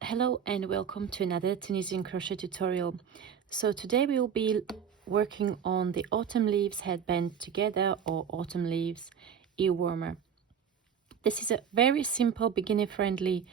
Hello and welcome to another Tunisian crochet tutorial. So today we will be working on the Autumn Leaves Headband together, or Autumn Leaves ear warmer. This is a very simple beginner friendly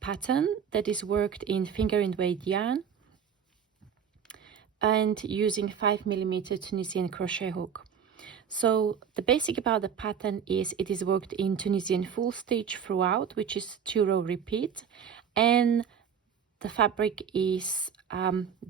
pattern that is worked in finger and weight yarn and using 5mm Tunisian crochet hook. So the basic about the pattern is it is worked in Tunisian full stitch throughout, which is 2-row repeat, and the fabric is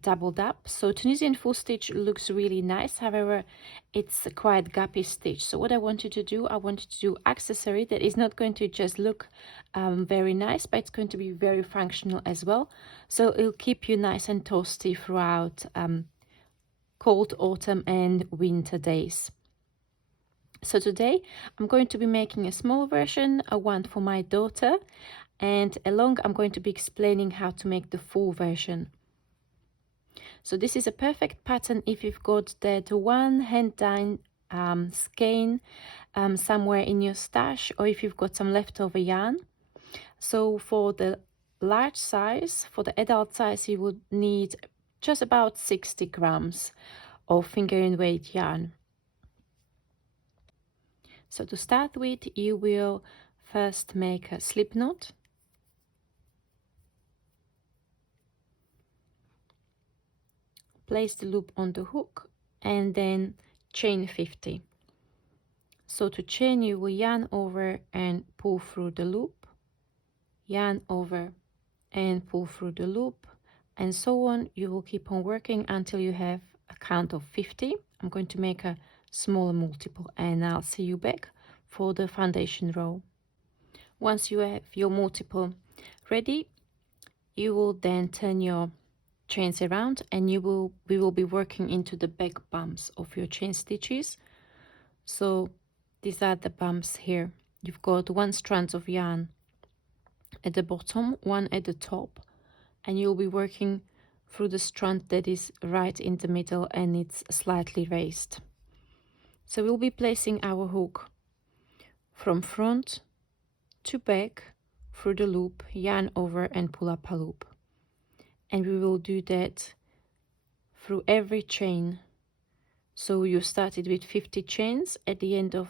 doubled up. So Tunisian full stitch looks really nice, however it's a quite gappy stitch. So what I want you to do, I want you to do accessory that is not going to just look very nice, but it's going to be very functional as well. So it'll keep you nice and toasty throughout cold autumn and winter days. So today I'm going to be making a small version, a one for my daughter, and along I'm going to be explaining how to make the full version. So this is a perfect pattern if you've got that one hand done skein somewhere in your stash, or if you've got some leftover yarn. So for the large size, for the adult size, you would need just about 60 grams of finger and weight yarn. So to start with, you will first make a slip knot. Place the loop on the hook and then chain 50. So to chain, you will yarn over and pull through the loop, yarn over and pull through the loop, and so on. You will keep on working until you have a count of 50. I'm going to make a smaller multiple and I'll see you back for the foundation row. Once you have your multiple ready, you will then turn your chains around and we will be working into the back bumps of your chain stitches. So these are the bumps here. You've got one strand of yarn at the bottom, one at the top, and you'll be working through the strand that is right in the middle and it's slightly raised. So we'll be placing our hook from front to back through the loop, yarn over and pull up a loop. And we will do that through every chain. So you started with 50 chains. At the end of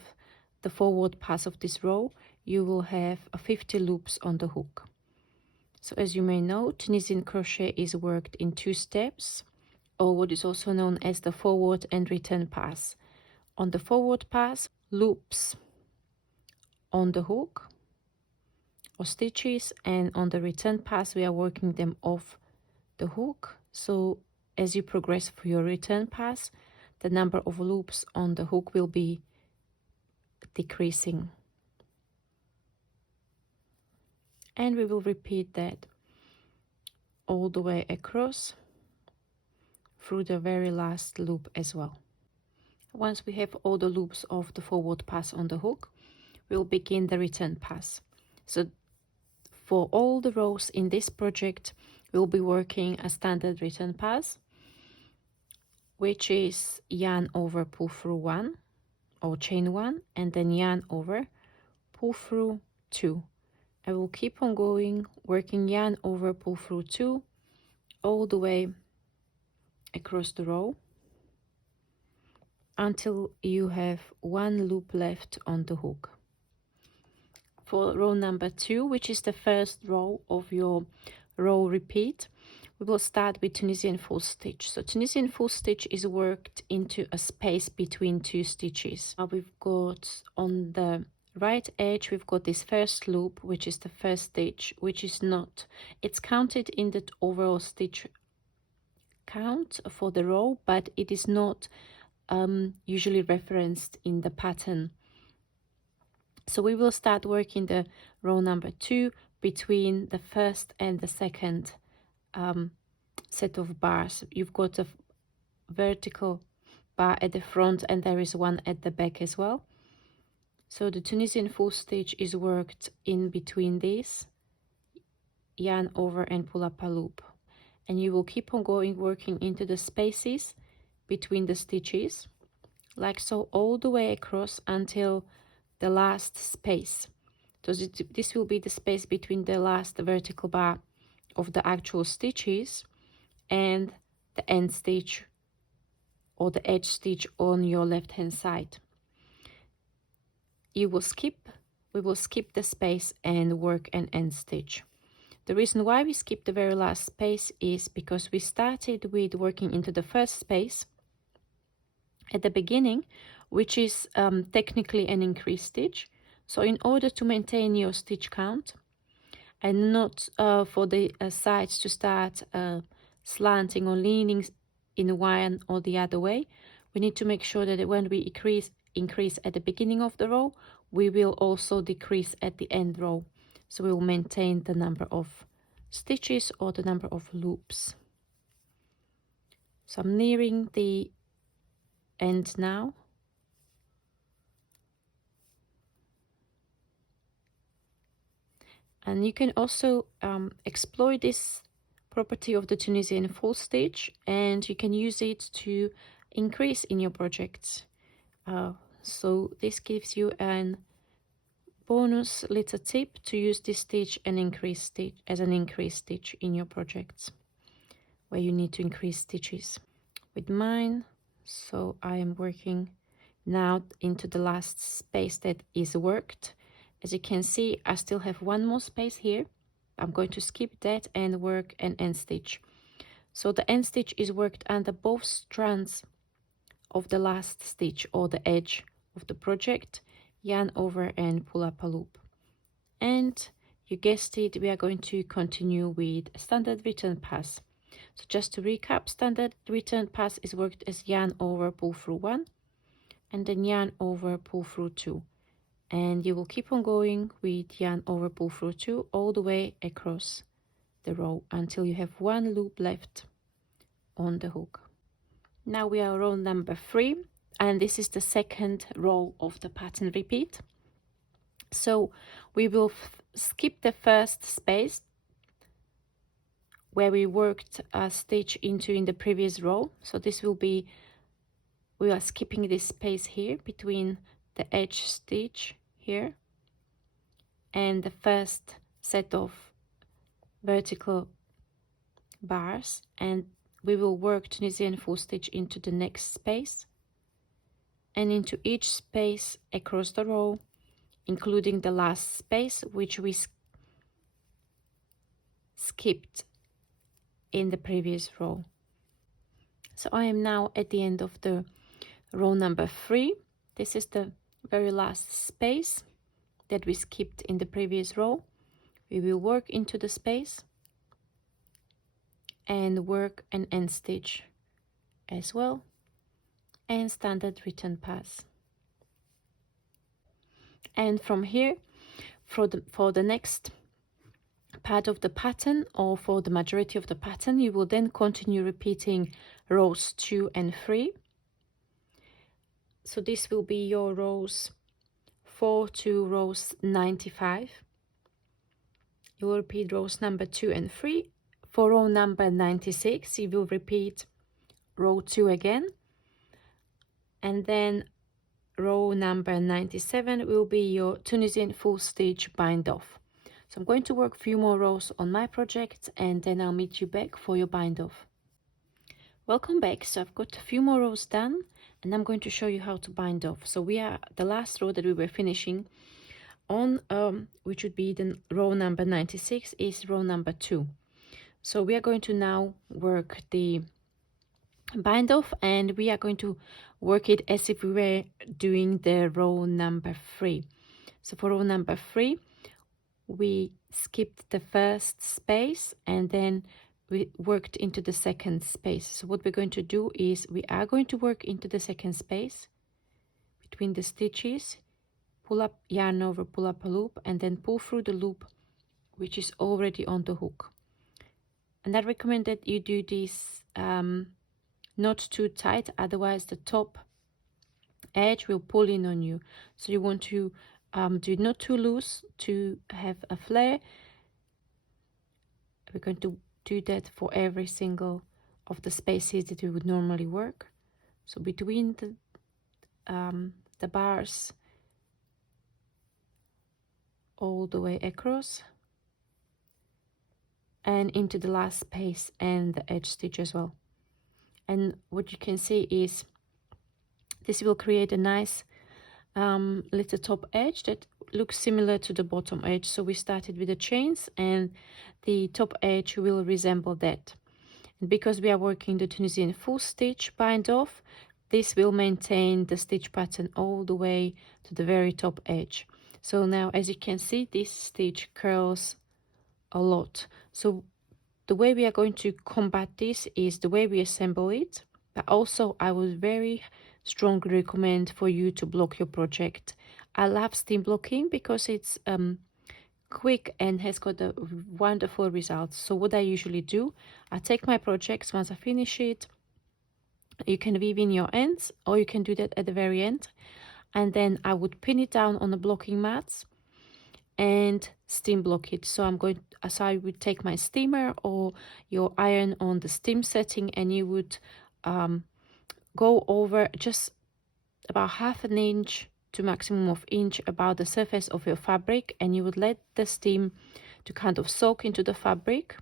the forward pass of this row, you will have 50 loops on the hook. So as you may know, Tunisian crochet is worked in 2 steps, or what is also known as the forward and return pass. On the forward pass, loops on the hook or stitches, and on the return pass we are working them off the hook. So as you progress through your return pass, the number of loops on the hook will be decreasing, and we will repeat that all the way across through the very last loop as well. Once we have all the loops of the forward pass on the hook, we'll begin the return pass. So for all the rows in this project, we'll be working a standard return pass, which is yarn over, pull through 1 or chain 1, and then yarn over, pull through 2. I will keep on going, working yarn over, pull through 2 all the way across the row until you have 1 loop left on the hook. For row number 2, which is the first row of your row repeat, we will start with Tunisian full stitch. So Tunisian full stitch is worked into a space between 2 stitches. Now we've got on the right edge, we've got this first loop, which is the first stitch, which is not, it's counted in the overall stitch count for the row, but it is not usually referenced in the pattern. So we will start working the row number 2 between the first and the second set of bars. You've got a vertical bar at the front and there is one at the back as well. So the Tunisian full stitch is worked in between these, yarn over and pull up a loop, and you will keep on going, working into the spaces between the stitches like so all the way across until the last space. So this will be the space between the last vertical bar of the actual stitches and the end stitch or the edge stitch on your left hand side. We will skip the space and work an end stitch. The reason why we skip the very last space is because we started with working into the first space at the beginning, which is technically an increased stitch. So in order to maintain your stitch count and not for the sides to start slanting or leaning in one or the other way, we need to make sure that when we increase at the beginning of the row, we will also decrease at the end row. So we will maintain the number of stitches or the number of loops. So I'm nearing the end now. And you can also exploit this property of the Tunisian full stitch, and you can use it to increase in your projects. So this gives you an bonus little tip to use this stitch and increase stitch as an increase stitch in your projects where you need to increase stitches. With mine, so I am working now into the last space that is worked. As you can see, I still have one more space here. I'm going to skip that and work an end stitch. So the end stitch is worked under both strands of the last stitch or the edge of the project, yarn over and pull up a loop. And you guessed it, we are going to continue with standard return pass. So just to recap, standard return pass is worked as yarn over, pull through 1, and then yarn over, pull through 2. And you will keep on going with yarn over, pull through 2 all the way across the row until you have one loop left on the hook. Now we are row number 3, and this is the second row of the pattern repeat. So we will skip the first space where we worked a stitch into in the previous row. So this will be, we are skipping this space here between the edge stitch here and the first set of vertical bars, and we will work Tunisian full stitch into the next space and into each space across the row, including the last space which we skipped in the previous row. So I am now at the end of the row number 3. This is the very last space that we skipped in the previous row. We will work into the space and work an end stitch as well, and standard return pass. And from here, for the next part of the pattern, or for the majority of the pattern, you will then continue repeating rows 2 and 3. So this will be your rows 4 to rows 95. You will repeat rows number 2 and 3. For row number 96, you will repeat row 2 again, and then row number 97 will be your Tunisian full stitch bind off. So I'm going to work a few more rows on my project, and then I'll meet you back for your bind off. Welcome back. So I've got a few more rows done, and I'm going to show you how to bind off. So we are the last row that we were finishing on, which would be the row number 96, is row number 2. So we are going to now work the bind off, and we are going to work it as if we were doing the row number 3. So for row number 3, we skipped the first space and then we worked into the second space. So what we're going to do is we are going to work into the second space between the stitches, pull up, yarn over, pull up a loop, and then pull through the loop which is already on the hook. And I recommend that you do this not too tight, otherwise the top edge will pull in on you. So you want to do it not too loose to have a flare. We're going to do that for every single of the spaces that we would normally work. So between the bars, all the way across and into the last space and the edge stitch as well. And what you can see is this will create a nice little top edge that looks similar to the bottom edge. So we started with the chains and the top edge will resemble that. And because we are working the Tunisian full stitch bind off, this will maintain the stitch pattern all the way to the very top edge. So now, as you can see, this stitch curls a lot. So the way we are going to combat this is the way we assemble it, but also I would very strongly recommend for you to block your project. I love steam blocking because it's quick and has got a wonderful results. So what I usually do, I take my projects once I finish it. You can weave in your ends, or you can do that at the very end, and then I would pin it down on the blocking mats and steam block it. So I would take my steamer or your iron on the steam setting, and you would go over just about 1/2 inch to maximum of inch about the surface of your fabric, and you would let the steam to kind of soak into the fabric,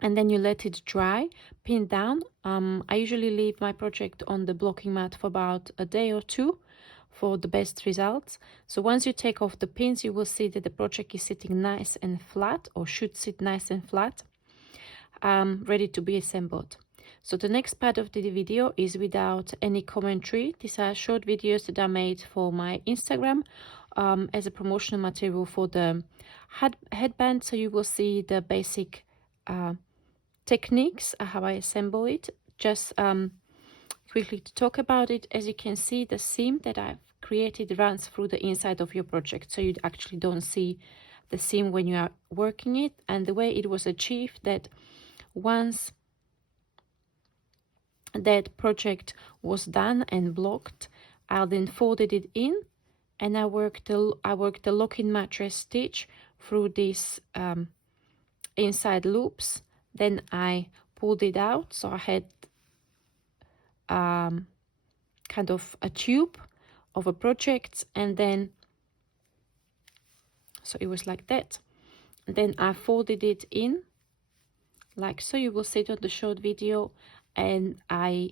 and then you let it dry, pin down. I usually leave my project on the blocking mat for about a day or two for the best results. So once you take off the pins, you will see that the project is sitting nice and flat, or should sit nice and flat, ready to be assembled. So the next part of the video is without any commentary. These are short videos that I made for my Instagram as a promotional material for the headband. So you will see the basic techniques, how I assemble it. Just quickly to talk about it, as you can see, the seam that I've created runs through the inside of your project, so you actually don't see the seam when you are working it. And the way it was achieved, that once that project was done and blocked, I then folded it in, and I worked the lock-in mattress stitch through these inside loops. Then I pulled it out, so I had kind of a tube of a project, and then so it was like that. And then I folded it in like so. You will see it on the short video, and I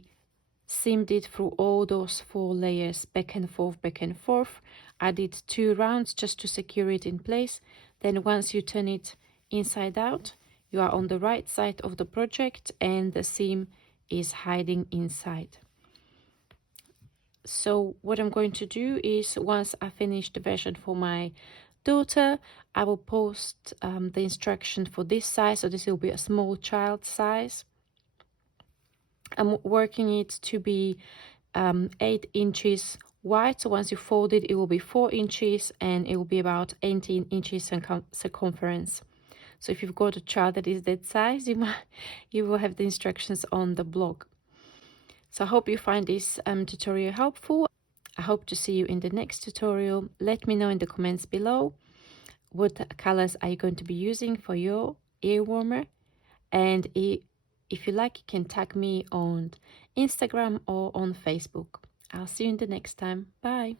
seamed it through all those 4 layers, back and forth, back and forth. I did 2 rounds just to secure it in place. Then once you turn it inside out, you are on the right side of the project and the seam is hiding inside. So what I'm going to do is, once I finish the version for my daughter, I will post the instruction for this size. So this will be a small child size. I'm working it to be 8 inches wide. So once you fold it, it will be 4 inches, and it will be about 18 inches circumference. So if you've got a child that is that size, you will have the instructions on the blog. So I hope you find this tutorial helpful. I hope to see you in the next tutorial. Let me know in the comments below what colors are you going to be using for your ear warmer, and if you like, you can tag me on Instagram or on Facebook. I'll see you in the next time. Bye.